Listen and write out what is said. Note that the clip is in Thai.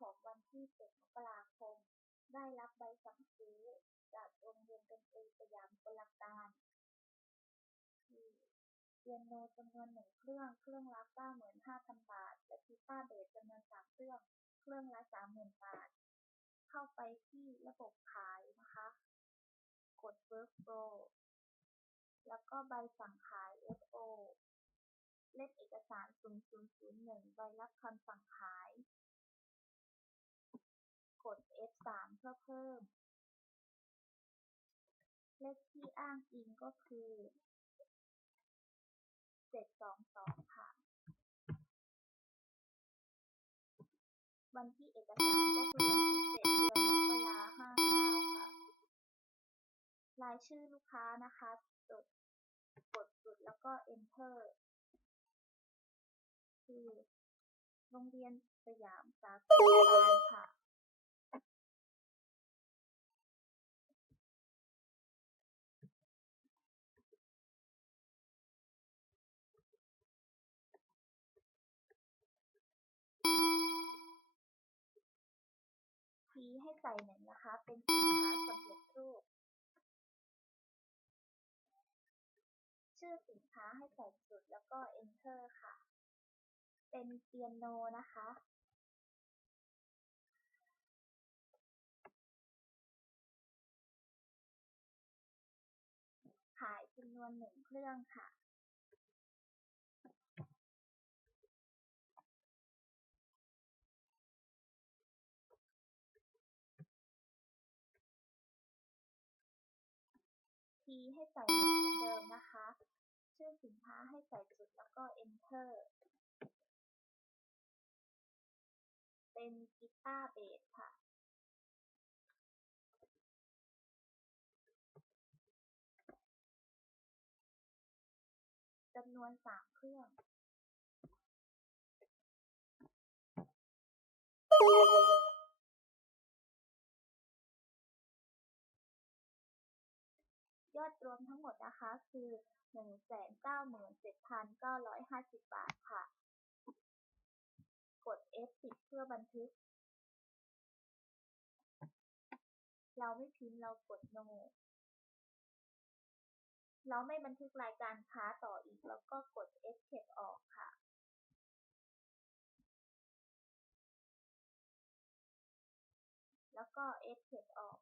ของวันที่ 7 มกราคม ได้รับใบสั่งซื้อ จากโรงเรียนดนตรีสยามกลการคือเปียโนจำนวน1เครื่อง เครื่องละ95,000 บาท และกีตาร์เบสจำนวน3เครื่อง เครื่องละ 30,000 บาท เข้าไปที่ระบบขายนะคะ กด Workflow แล้วก็ใบสั่งขาย SO เล่มเอกสาร 0001 ใบรับคำสั่งขาย ด F3 เพื่อเพิ่ม เลขที่อ้างอิงก็คือ722ค่ะ วันที่เอกสารก็คือวันที่7เดือนมกราคม59ค่ะ รายชื่อลูกค้านะคะจดกดจุดแล้วก็ Enter คือโรงเรียนสยามสากลการค่ะีให้ใส่หนึ่งนะคะ เป็นสินค้าสำเร็จรูป ชื่อสินค้าให้ใส่จุดแล้วก็ Enter ค่ะ เป็นเปียโนนะคะขายจำนวน1เครื่องค่ะ คีย์ให้ใส่หนึ่งเหมือนเดิมนะคะ ชื่อสินค้าให้ใส่จุดแล้วก็ Enter เป็นกีตาร์เบสค่ะ จำนวน3เครื่อง อดรวมทั้งหมดนะคะคือ 197,950 บาทค่ะ กด F10 เพื่อบันทึก เราไม่พิมพ์เรากด No เราไม่บันทึกรายการค้าต่ออีก แล้วก็กด Escape ออกค่ะแล้วก็ Escape ออก